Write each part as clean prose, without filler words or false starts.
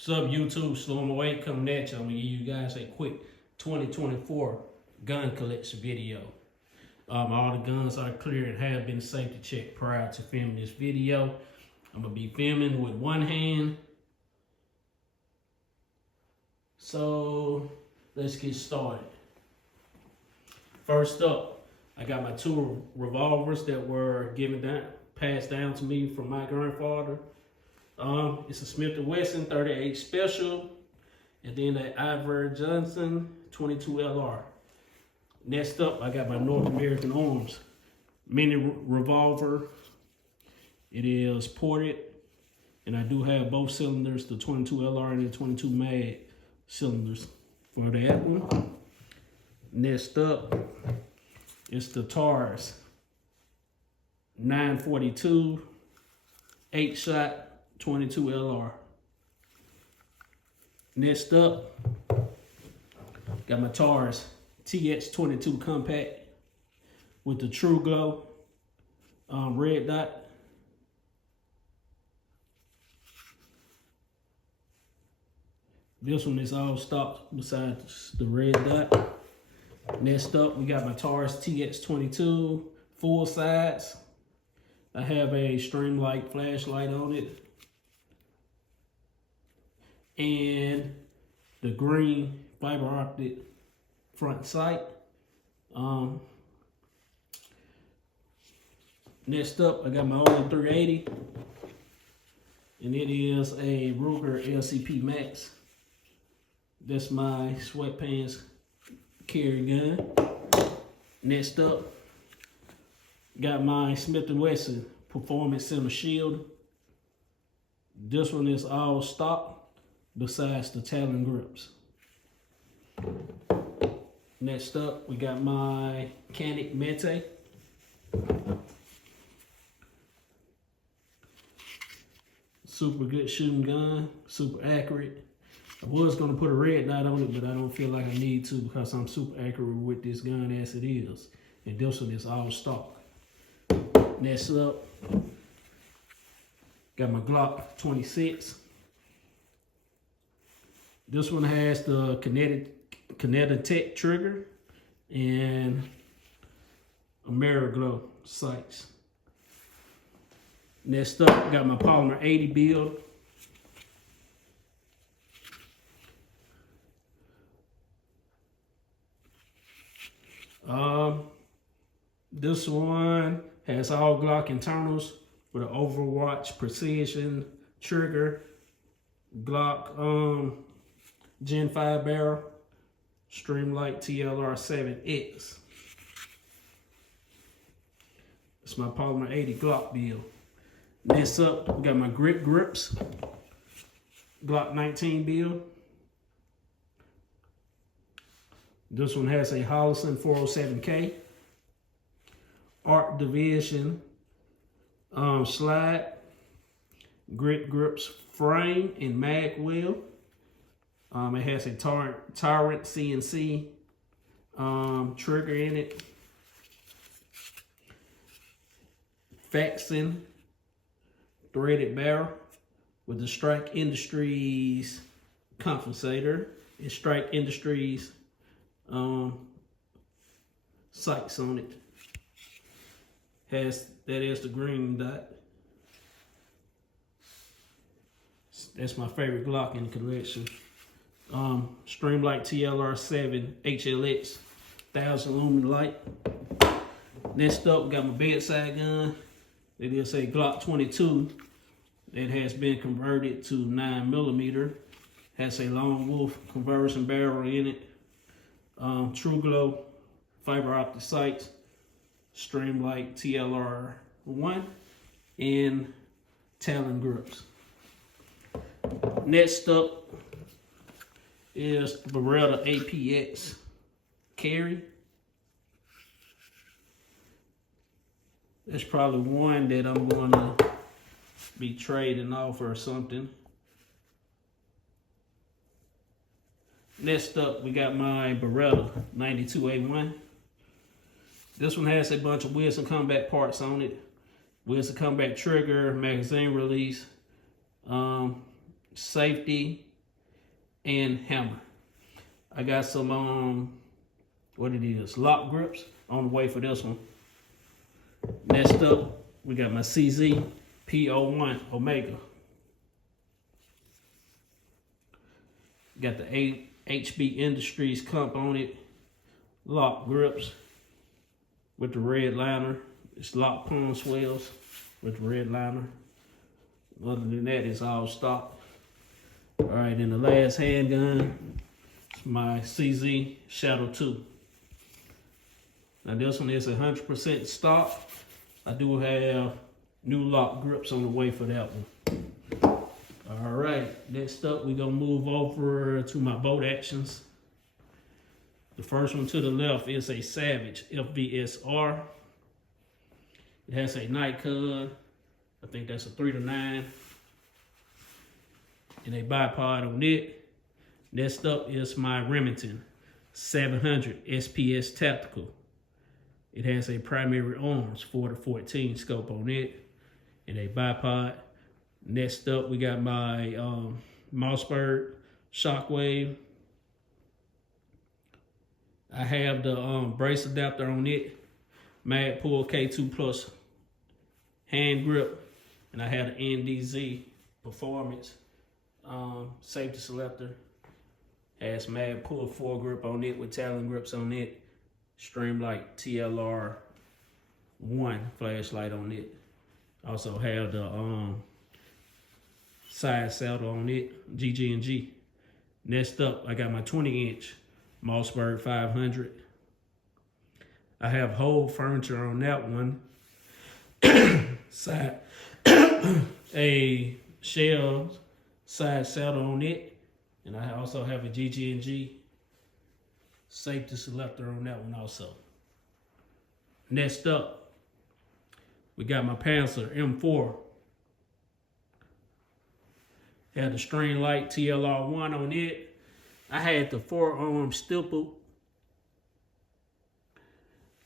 What's up, YouTube? Slow Away coming at you. I'm gonna give you guys a quick 2024 gun collection video. All the guns are clear and have been safety checked prior to filming this video. I'm gonna be filming with one hand. So let's get started. First up, I got my two revolvers that were passed down to me from my grandfather. It's a Smith & Wesson 38 Special, and then the Ivory Johnson 22 LR. Next up, I got my North American Arms mini revolver. It is ported, and I do have both cylinders, the 22 LR and the 22 mag cylinders for that one. Next up, it's the TARS 942 8-shot 22 LR. Next up, got my TARS TX22 Compact with the True Glow red dot. This one is all stock besides the red dot. Next up, we got my TARS TX22 full size. I have a Streamlight flashlight on it, and the green fiber optic front sight. Next up, I got my own 380, and it is a Ruger LCP Max. That's my sweatpants carry gun. Next up, got my Smith & Wesson Performance Center Shield. This one is all stock besides the Talon grips. Next up, we got my Canic Mete. Super good shooting gun, super accurate. I was gonna put a red dot on it, but I don't feel like I need to because I'm super accurate with this gun as it is. And this one is all stock. Next up, got my Glock 26. This one has the Kinetic trigger and AmeriGlow sights. Next up, got my Polymer 80 build. This one has all Glock internals with an Overwatch precision trigger, Glock Gen 5 barrel, Streamlight TLR 7X. It's my Polymer 80 Glock build. Next up, we got my grips, Glock 19 build. This one has a Hollison 407K, Art Division slide, grips frame and mag wheel. It has a Tyrant CNC trigger in it. Faxon threaded barrel with the Strike Industries compensator and Strike Industries sights on it. That is the green dot. That's my favorite Glock in the collection. Streamlight TLR 7 HLX 1000 lumen light. Next up, we got my bedside gun. It is a Glock 22 that has been converted to 9mm. Has a Lone Wolf conversion barrel in it. True Glow fiber optic sights, Streamlight TLR 1, and Talon grips. Next up is Beretta APX carry. That's probably one that I'm going to be trading off or something. Next up, we got my Beretta 92A1. This one has a bunch of Wilson Combat parts on it. Wilson Combat trigger, magazine release, safety, and hammer. I got some what it is, lock grips on the way for this one. Next up, we got my CZ P01 Omega. Got the HB Industries comp on it. Lock grips with the red liner. It's lock palm swells with the red liner. Other than that, it's all stock. All right, and the last handgun is my CZ Shadow 2. Now this one is 100% stock. I do have new lock grips on the way for that one. All right, next up we're gonna move over to my bolt actions. The first one to the left is a Savage FVSR. It has a night cud. I think that's a 3-9. And a bipod on it. Next up is my Remington 700 SPS Tactical. It has a primary arms 4-14 scope on it and a bipod. Next up, we got my Mossberg Shockwave. I have the brace adapter on it, Magpul K2 Plus hand grip, and I have the NDZ Performance safety selector. Has Magpul foregrip on it with Talon grips on it. Streamlight TLR 1 flashlight on it. Also have the side saddle on it, GG&G. Next up, I got my 20-inch Mossberg 500. I have whole furniture on that one. Side a shell side saddle on it, and I also have a GG&G safety selector on that one also. Next up, we got my Panzer M4. Had the string light TLR1 on it. I had the forearm stipple.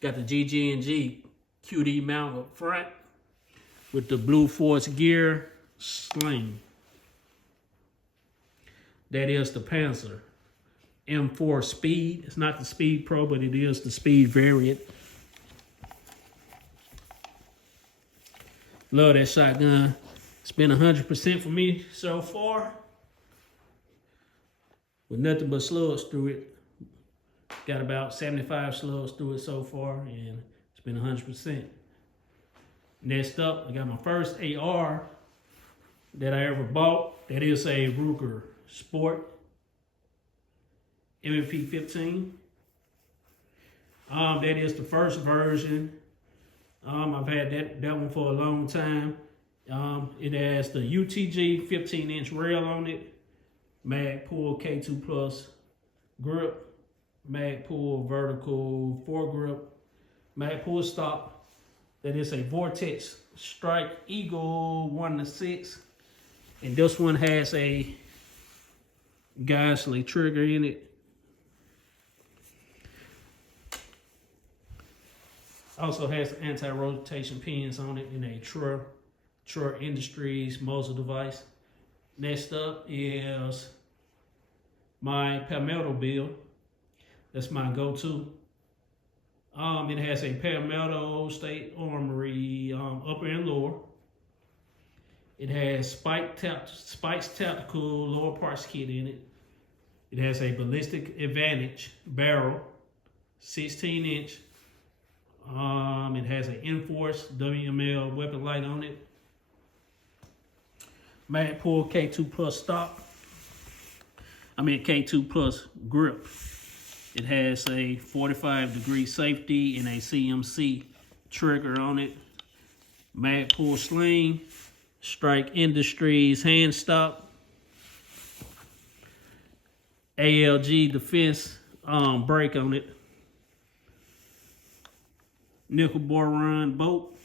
Got the GG&G QD mount up front with the Blue Force gear sling. That is the Panzer M4 Speed. It's not the Speed Pro, but it is the Speed variant. Love that shotgun. It's been 100% for me so far. With nothing but slugs through it. Got about 75 slugs through it so far, and it's been 100%. Next up, I got my first AR that I ever bought. That is a Ruger Sport MP 15. That is the first version. I've had that one for a long time. It has the UTG 15-inch rail on it, Magpul K2 Plus grip, Magpul vertical foregrip, Magpul stock. That is a Vortex Strike Eagle 1-6, and this one has a Geisley trigger in it. Also has anti-rotation pins on it in a Truck Industries muzzle device. Next up is my Palmetto build. That's my go-to. It has a Palmetto State Armory upper and lower. It has Spikes Tactical lower parts kit in it. It has a Ballistic Advantage barrel, 16-inch. It has an Enforce WML weapon light on it. Magpul K2 Plus stock. K2 Plus grip. It has a 45-degree safety and a CMC trigger on it. Magpul sling. Strike Industries hand stock. ALG defense brake on it. Nickel boron bolt,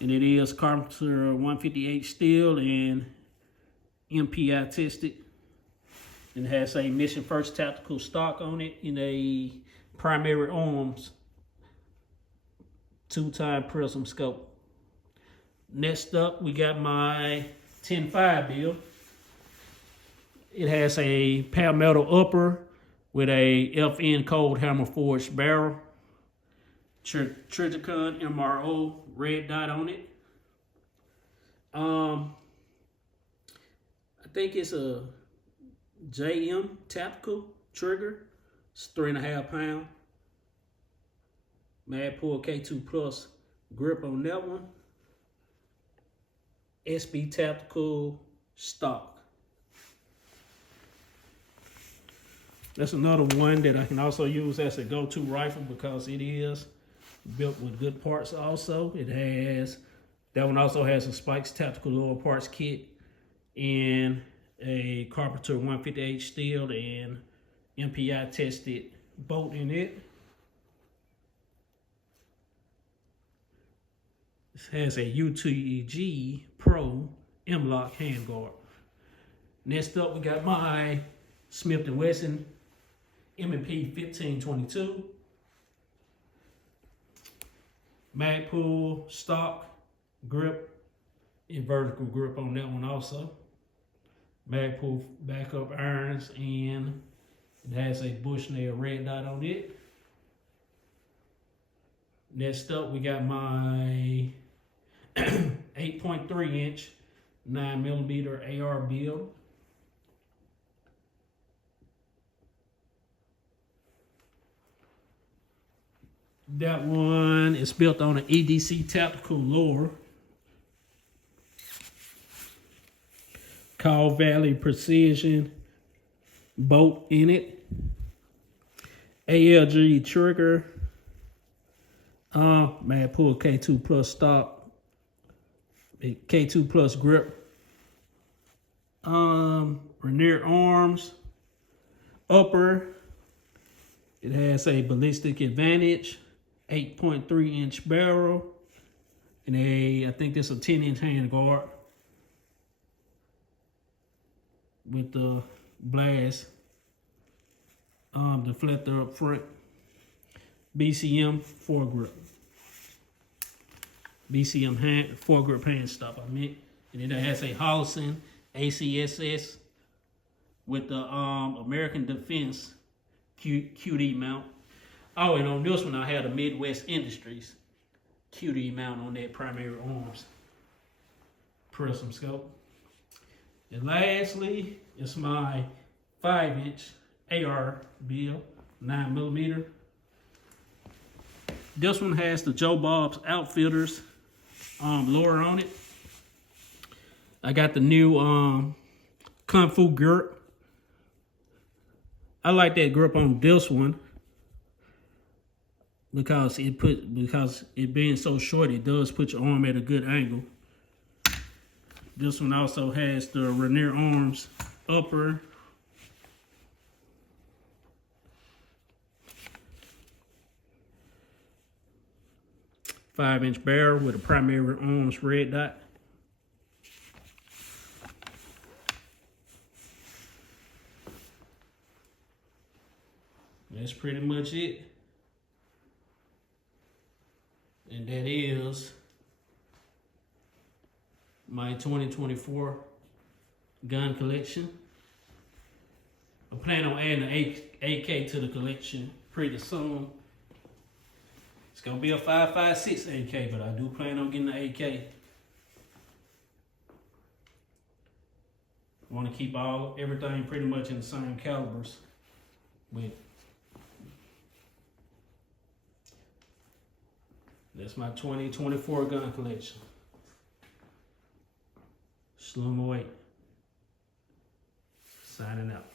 and it is Carpenter 158 steel and MPI tested. It has a Mission First tactical stock on it in a primary arms 2-time prism scope. Next up, we got my 10.5 build. It has a palmetto upper with a FN cold hammer forged barrel. Trijicon MRO red dot on it. I think it's a JM tactical trigger. It's 3.5 pound. Magpul K2 Plus grip on that one. SB Tactical stock. That's another one that I can also use as a go-to rifle because it is built with good parts also. That one also has a Spikes Tactical Lower Parts Kit and a Carpenter 150H steel and MPI tested bolt in it. This has a UTG Pro M-Lock handguard. Next up, we got my Smith & Wesson M&P 1522. Magpul stock grip and vertical grip on that one also. Magpul backup irons, and it has a Bushnell red dot on it. Next up, we got my 8.3 inch 9mm AR build. That one is built on an EDC Tactical Lower. Call Valley Precision bolt in it. ALG trigger. Magpul K2 Plus stock. K2 Plus grip. Rainier arms. Upper. It has a ballistic advantage. 8.3 inch barrel. And I think this is a 10 inch handguard. With the blast deflector up front. BCM foregrip. BCM foregrip hand stop, I meant. And then it has a Hollison ACSS with the American Defense QD mount. Oh, and on this one I had a Midwest Industries QD mount on that primary arms prism scope. And lastly, it's my 5 inch AR build, 9mm. This one has the Joe Bob's Outfitters lower on it. I got the new Kung Fu grip. I like that grip on this one because it being so short, it does put your arm at a good angle. This one also has the Rainier arms upper. Five-inch barrel with a primary arms red dot. That's pretty much it. And that is my 2024 gun collection. I'm planning on adding an AK to the collection pretty soon. It's gonna be a 5.56 AK, but I do plan on getting the AK. I want to keep everything pretty much in the same calibers. But that's my 2024 gun collection. Slow-mo 8. Signing out.